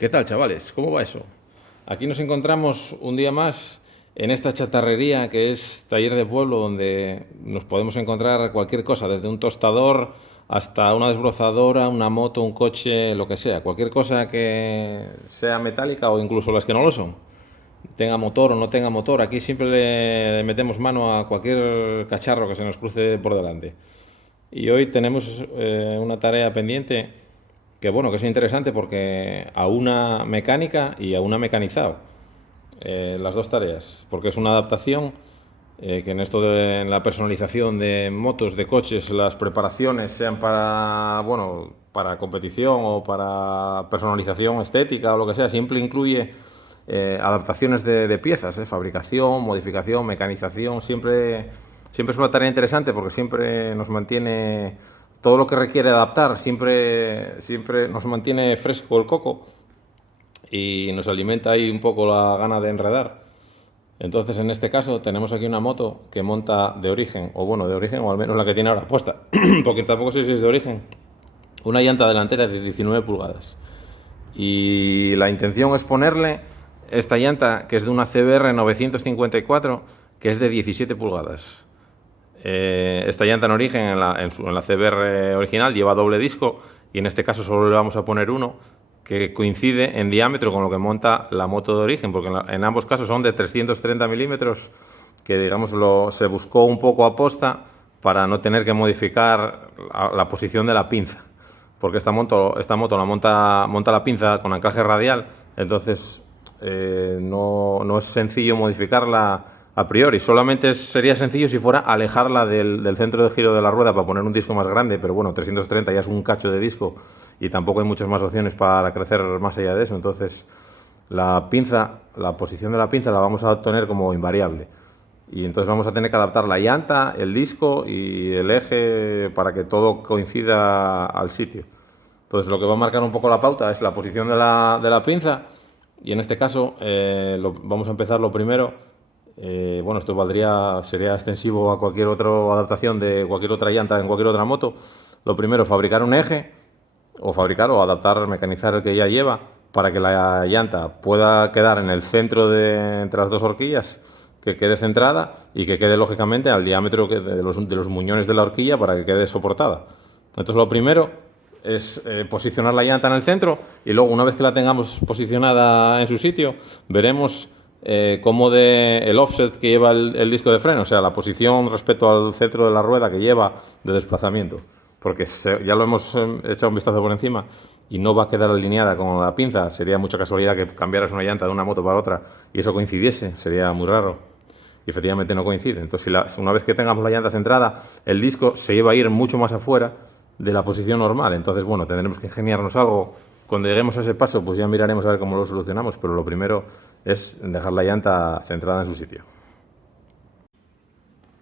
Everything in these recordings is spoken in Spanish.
¿Qué tal, chavales? ¿Cómo va eso? Aquí nos encontramos un día más en esta chatarrería que es Taller de Pueblo, donde nos podemos encontrar cualquier cosa, desde un tostador hasta una desbrozadora, una moto, un coche, lo que sea. Cualquier cosa que sea metálica o incluso las que no lo son. Tenga motor o no tenga motor, aquí siempre le metemos mano a cualquier cacharro que se nos cruce por delante. Y hoy tenemos una tarea pendiente que bueno, que es interesante porque a una mecánica y a una mecanizado. Las dos tareas, porque es una adaptación que en esto de en la personalización de motos, de coches, las preparaciones sean para, bueno, para competición o para personalización estética o lo que sea, siempre incluye adaptaciones de piezas, fabricación, modificación, mecanización, siempre es una tarea interesante porque siempre nos mantiene todo lo que requiere adaptar, siempre nos mantiene fresco el coco y nos alimenta ahí un poco la gana de enredar. Entonces, en este caso, tenemos aquí una moto que monta de origen, o bueno, de origen, o al menos la que tiene ahora puesta, porque tampoco sé si es de origen, una llanta delantera de 19 pulgadas. Y la intención es ponerle esta llanta, que es de una CBR 954, que es de 17 pulgadas. Esta llanta en origen, en la CBR original, lleva doble disco, y en este caso solo le vamos a poner uno, que coincide en diámetro con lo que monta la moto de origen, porque en ambos casos son de 330 milímetros, que digamos se buscó un poco a posta para no tener que modificar la posición de la pinza, porque esta moto la monta la pinza con anclaje radial, entonces no es sencillo modificarla a priori. Solamente sería sencillo si fuera alejarla del centro de giro de la rueda para poner un disco más grande, pero bueno, 330 ya es un cacho de disco y tampoco hay muchas más opciones para crecer más allá de eso. Entonces la posición de la pinza la vamos a tener como invariable, y entonces vamos a tener que adaptar la llanta, el disco y el eje para que todo coincida al sitio. Entonces lo que va a marcar un poco la pauta es la posición de la pinza, y en este caso vamos a empezar lo primero. Bueno, esto sería extensivo a cualquier otra adaptación de cualquier otra llanta en cualquier otra moto. Lo primero, fabricar un eje, o adaptar, mecanizar el que ya lleva, para que la llanta pueda quedar en el centro entre las dos horquillas, que quede centrada y que quede lógicamente al diámetro de los muñones de la horquilla para que quede soportada. Entonces lo primero es posicionar la llanta en el centro, y luego, una vez que la tengamos posicionada en su sitio, veremos cómo el offset que lleva el disco de freno, o sea, la posición respecto al centro de la rueda que lleva de desplazamiento, porque ya lo hemos echado un vistazo por encima y no va a quedar alineada con la pinza. Sería mucha casualidad que cambiaras una llanta de una moto para otra y eso coincidiese, sería muy raro. Y efectivamente no coincide. Entonces, una vez que tengamos la llanta centrada, el disco se lleva a ir mucho más afuera de la posición normal. Entonces, bueno, tendremos que ingeniarnos algo. Cuando lleguemos a ese paso, pues ya miraremos a ver cómo lo solucionamos, pero lo primero es dejar la llanta centrada en su sitio.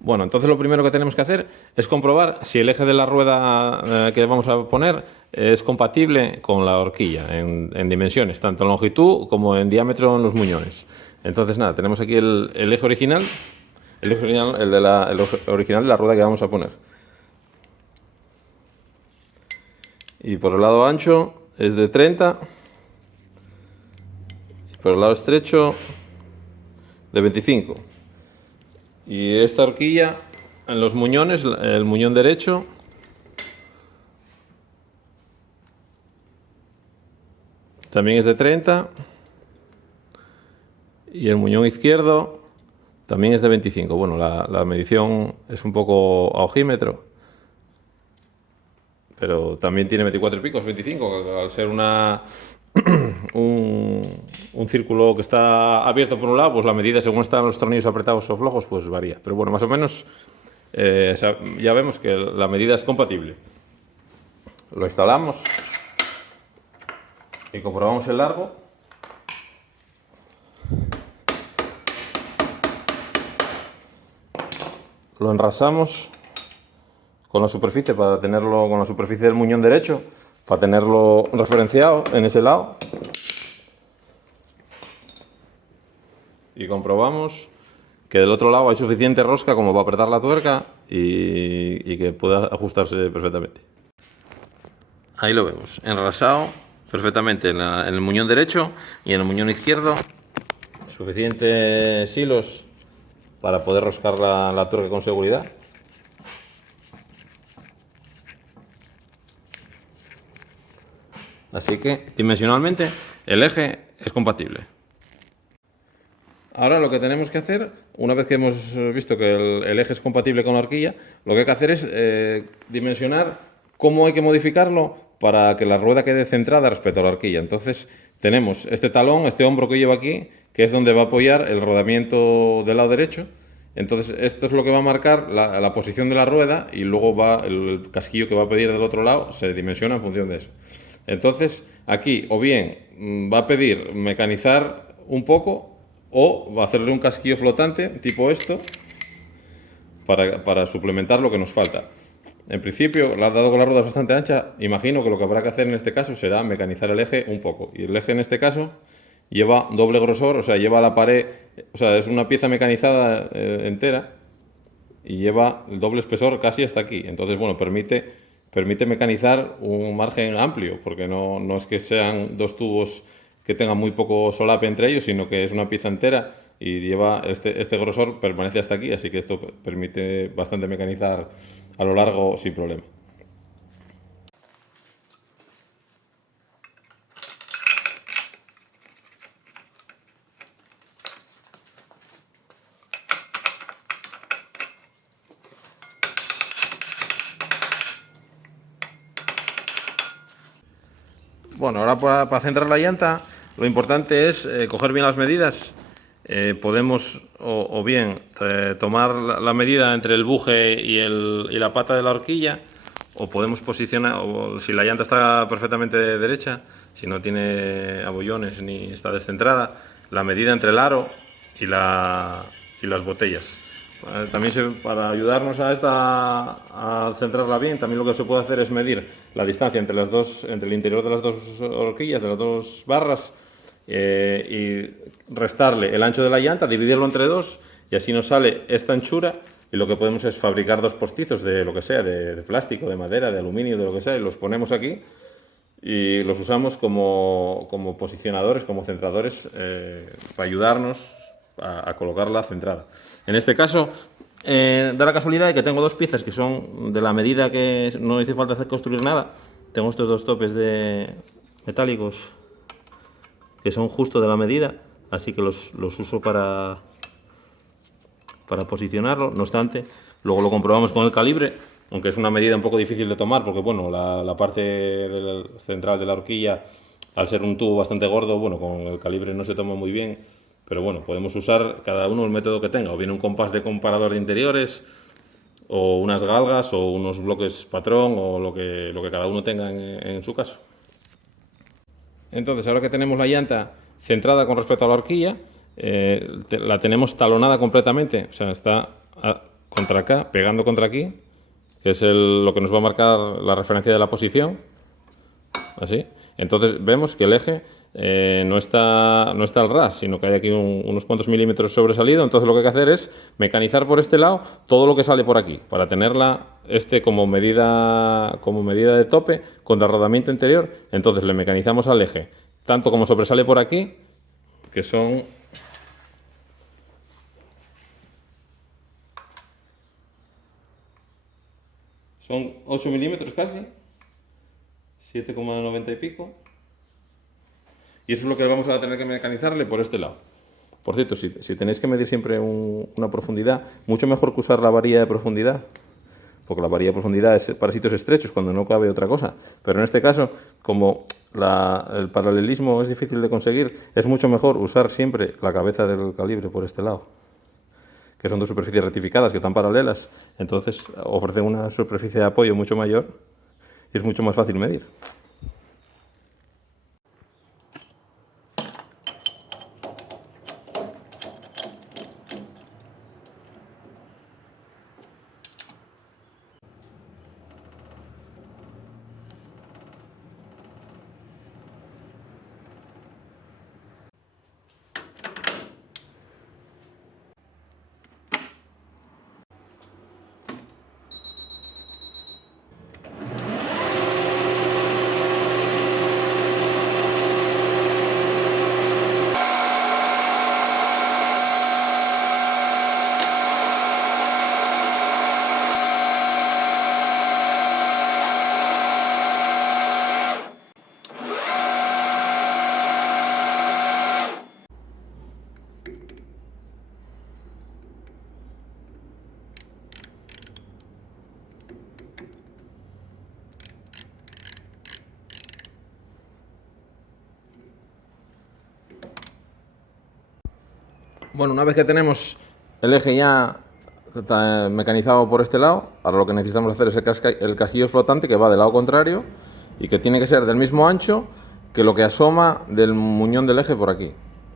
Bueno, entonces lo primero que tenemos que hacer es comprobar si el eje de la rueda que vamos a poner es compatible con la horquilla en dimensiones, tanto en longitud como en diámetro en los muñones. Entonces nada, tenemos aquí el eje original, el original de la rueda que vamos a poner. Y por el lado ancho es de 30, y por el lado estrecho de 25. Y esta horquilla en los muñones, el muñón derecho también es de 30, y el muñón izquierdo también es de 25. Bueno, la medición es un poco a ojímetro, pero también tiene 24 picos, 25, al ser un círculo que está abierto por un lado, pues la medida, según están los tornillos apretados o flojos, pues varía. Pero bueno, más o menos ya vemos que la medida es compatible. Lo instalamos y comprobamos el largo. Lo enrasamos con la superficie para tenerlo, con la superficie del muñón derecho, para tenerlo referenciado en ese lado. Y comprobamos que del otro lado hay suficiente rosca como para apretar la tuerca y que pueda ajustarse perfectamente. Ahí lo vemos, enrasado perfectamente en el muñón derecho y en el muñón izquierdo. Suficientes hilos para poder roscar la tuerca con seguridad. Así que dimensionalmente el eje es compatible. Ahora lo que tenemos que hacer, una vez que hemos visto que el eje es compatible con la horquilla, lo que hay que hacer es dimensionar cómo hay que modificarlo para que la rueda quede centrada respecto a la horquilla. Entonces tenemos este talón, este hombro que lleva aquí, que es donde va a apoyar el rodamiento del lado derecho. Entonces esto es lo que va a marcar la posición de la rueda y luego va el casquillo que va a pedir del otro lado, se dimensiona en función de eso. Entonces aquí o bien va a pedir mecanizar un poco o va a hacerle un casquillo flotante tipo esto para suplementar lo que nos falta. En principio, dado que la rueda es bastante ancha, imagino que lo que habrá que hacer en este caso será mecanizar el eje un poco. Y el eje en este caso lleva doble grosor, o sea, lleva la pared, o sea, es una pieza mecanizada entera y lleva el doble espesor casi hasta aquí. Entonces, bueno, permite mecanizar un margen amplio, porque no es que sean dos tubos que tengan muy poco solape entre ellos, sino que es una pieza entera y lleva este grosor permanece hasta aquí, así que esto permite bastante mecanizar a lo largo sin problema. Bueno, ahora para centrar la llanta, lo importante es coger bien las medidas. Podemos o bien tomar la medida entre el buje y la pata de la horquilla, o podemos posicionar, o si la llanta está perfectamente derecha, si no tiene abollones ni está descentrada, la medida entre el aro y las botellas. También para ayudarnos a centrarla bien, también lo que se puede hacer es medir la distancia entre el interior de las dos horquillas, de las dos barras, y restarle el ancho de la llanta, dividirlo entre dos, y así nos sale esta anchura. Y lo que podemos es fabricar dos postizos de lo que sea, de plástico, de madera, de aluminio, de lo que sea, y los ponemos aquí y los usamos como posicionadores, como centradores, para ayudarnos a colocarla centrada. En este caso, da la casualidad de que tengo dos piezas que son de la medida que no hice falta construir nada. Tengo estos dos topes metálicos que son justo de la medida, así que los uso para posicionarlo. No obstante, luego lo comprobamos con el calibre, aunque es una medida un poco difícil de tomar porque bueno, la parte central de la horquilla, al ser un tubo bastante gordo, bueno, con el calibre no se toma muy bien, pero bueno, podemos usar cada uno el método que tenga, o bien un compás de comparador de interiores, o unas galgas, o unos bloques patrón, o lo que cada uno tenga en su caso. Entonces, ahora que tenemos la llanta centrada con respecto a la horquilla, la tenemos talonada completamente, o sea, está contra acá, pegando contra aquí, que es lo que nos va a marcar la referencia de la posición, así. Entonces vemos que el eje no está al ras, sino que hay aquí unos cuantos milímetros sobresalido. Entonces lo que hay que hacer es mecanizar por este lado todo lo que sale por aquí, para tenerla como medida de tope contra rodamiento interior. Entonces le mecanizamos al eje, tanto como sobresale por aquí, que son 8 milímetros casi, 7,90 y pico. Y eso es lo que vamos a tener que mecanizarle por este lado. Por cierto, si tenéis que medir siempre una profundidad, mucho mejor que usar la varilla de profundidad, porque la varilla de profundidad es para sitios estrechos, cuando no cabe otra cosa. Pero en este caso, como el paralelismo es difícil de conseguir, es mucho mejor usar siempre la cabeza del calibre por este lado, que son dos superficies rectificadas que están paralelas. Entonces ofrecen una superficie de apoyo mucho mayor y es mucho más fácil medir. Bueno, una vez que tenemos el eje ya mecanizado por este lado, ahora lo que necesitamos hacer es el casquillo flotante que va del lado contrario y que tiene que ser del mismo ancho que lo que asoma del muñón del eje por aquí.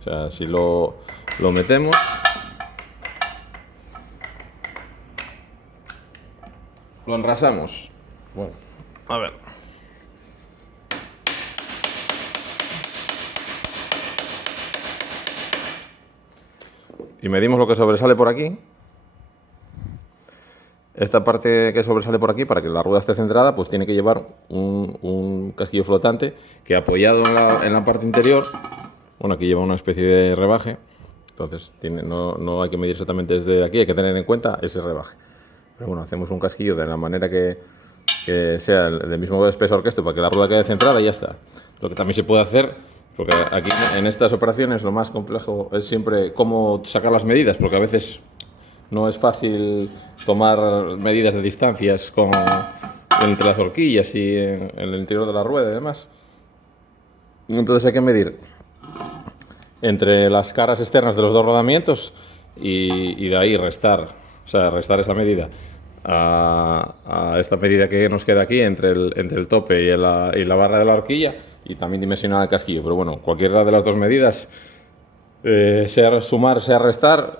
O sea, si lo metemos, lo enrasamos. Bueno, a ver. Y medimos lo que sobresale por aquí. Esta parte que sobresale por aquí, para que la rueda esté centrada, pues tiene que llevar un casquillo flotante que apoyado en la parte interior, bueno, aquí lleva una especie de rebaje, entonces no hay que medir exactamente desde aquí, hay que tener en cuenta ese rebaje. Pero bueno, hacemos un casquillo de la manera que sea del mismo espesor que esto, para que la rueda quede centrada y ya está. Lo que también se puede hacer, porque aquí en estas operaciones lo más complejo es siempre cómo sacar las medidas, porque a veces no es fácil tomar medidas de distancias entre las horquillas y en el interior de la rueda y demás. Entonces hay que medir entre las caras externas de los dos rodamientos y de ahí restar esa medida a esta medida que nos queda aquí entre el tope y la barra de la horquilla, y también dimensionar el casquillo. Pero bueno, cualquiera de las dos medidas, sea sumar, sea restar,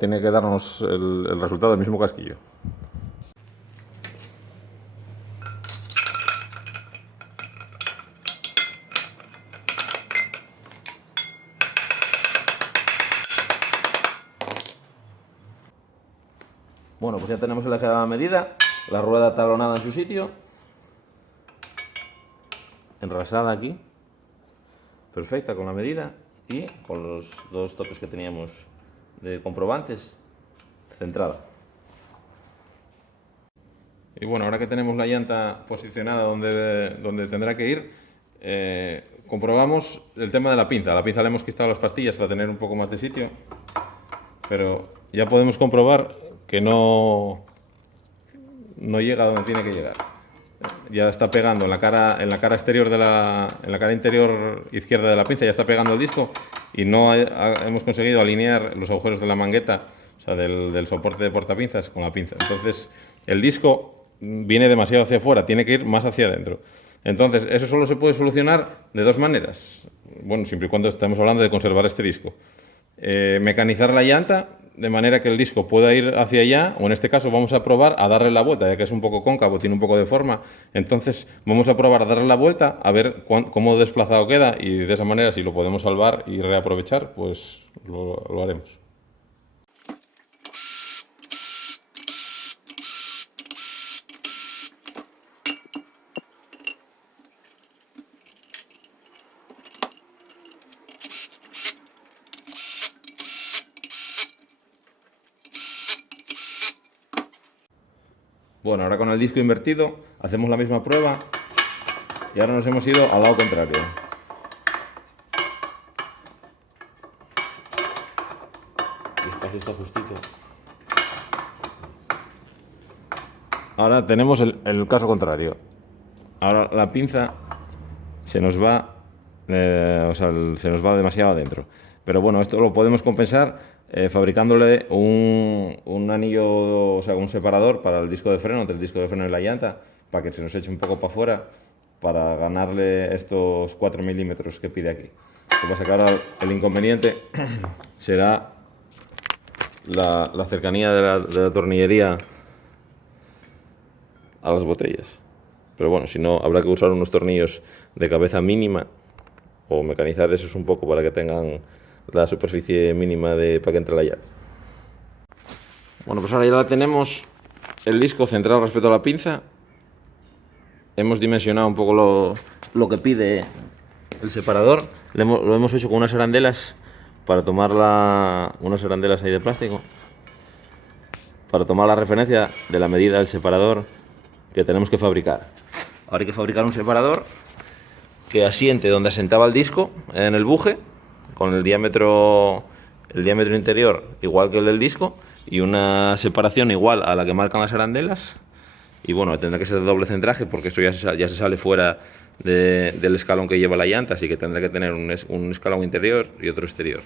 tiene que darnos el resultado del mismo casquillo. Bueno, pues ya tenemos el eje de la medida, la rueda talonada en su sitio, enrasada aquí, perfecta con la medida y con los dos topes que teníamos de comprobantes, centrada. Y bueno, ahora que tenemos la llanta posicionada donde tendrá que ir, comprobamos el tema de la pinza. A la pinza le hemos quitado las pastillas para tener un poco más de sitio, pero ya podemos comprobar que no llega a donde tiene que llegar. Ya está pegando en la cara exterior en la cara interior izquierda de la pinza, ya está pegando el disco, y no hemos conseguido alinear los agujeros de la mangueta, o sea, del soporte de portapinzas con la pinza. Entonces el disco viene demasiado hacia afuera, tiene que ir más hacia adentro. Entonces eso solo se puede solucionar de dos maneras, bueno, siempre y cuando estemos hablando de conservar este disco. Mecanizar la llanta de manera que el disco pueda ir hacia allá, o en este caso vamos a probar a darle la vuelta, ya que es un poco cóncavo, tiene un poco de forma. Entonces vamos a probar a darle la vuelta, a ver cómo desplazado queda, y de esa manera, si lo podemos salvar y reaprovechar, pues lo haremos. Bueno, ahora con el disco invertido hacemos la misma prueba y ahora nos hemos ido al lado contrario. El espacio está justito. Ahora tenemos el caso contrario. Ahora la pinza se nos va, se nos va demasiado adentro. Pero bueno, esto lo podemos compensar fabricándole un anillo, o sea, un separador para el disco de freno, entre el disco de freno y la llanta, para que se nos eche un poco para afuera, para ganarle estos 4 milímetros que pide aquí. Lo que pasa es que ahora el inconveniente será la cercanía de la tornillería a las botellas. Pero bueno, si no, habrá que usar unos tornillos de cabeza mínima o mecanizar esos un poco para que tengan la superficie mínima para que entre la llave. Bueno, pues ahora ya tenemos el disco centrado respecto a la pinza. Hemos dimensionado un poco lo que pide el separador. Lo hemos hecho con unas arandelas para tomar unas arandelas ahí de plástico, para tomar la referencia de la medida del separador que tenemos que fabricar. Ahora hay que fabricar un separador que asiente donde asentaba el disco en el buje, con el diámetro interior igual que el del disco, y una separación igual a la que marcan las arandelas. Y bueno, tendrá que ser de doble centraje, porque esto ya se sale fuera del escalón que lleva la llanta, así que tendrá que tener un escalón interior y otro exterior.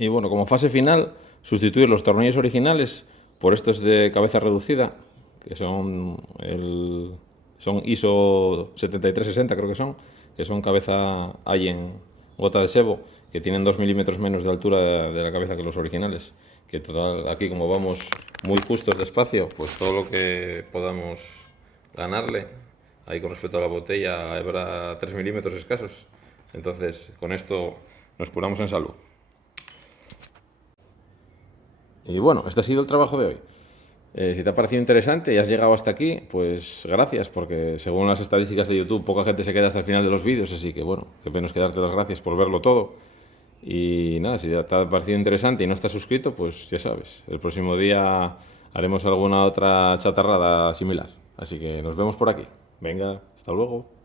Y bueno, como fase final, sustituir los tornillos originales por estos de cabeza reducida, que son ISO 7360 creo que son cabeza hay en gota de sebo, que tienen 2 milímetros menos de altura de la cabeza que los originales. Que total, aquí como vamos muy justos de espacio, pues todo lo que podamos ganarle, ahí con respecto a la botella, habrá 3 milímetros escasos. Entonces, con esto nos curamos en salud. Y bueno, este ha sido el trabajo de hoy. Si te ha parecido interesante y has llegado hasta aquí, pues gracias, porque según las estadísticas de YouTube, poca gente se queda hasta el final de los vídeos, así que bueno, qué menos que darte las gracias por verlo todo. Y nada, si te ha parecido interesante y no estás suscrito, pues ya sabes, el próximo día haremos alguna otra chatarrada similar. Así que nos vemos por aquí. Venga, hasta luego.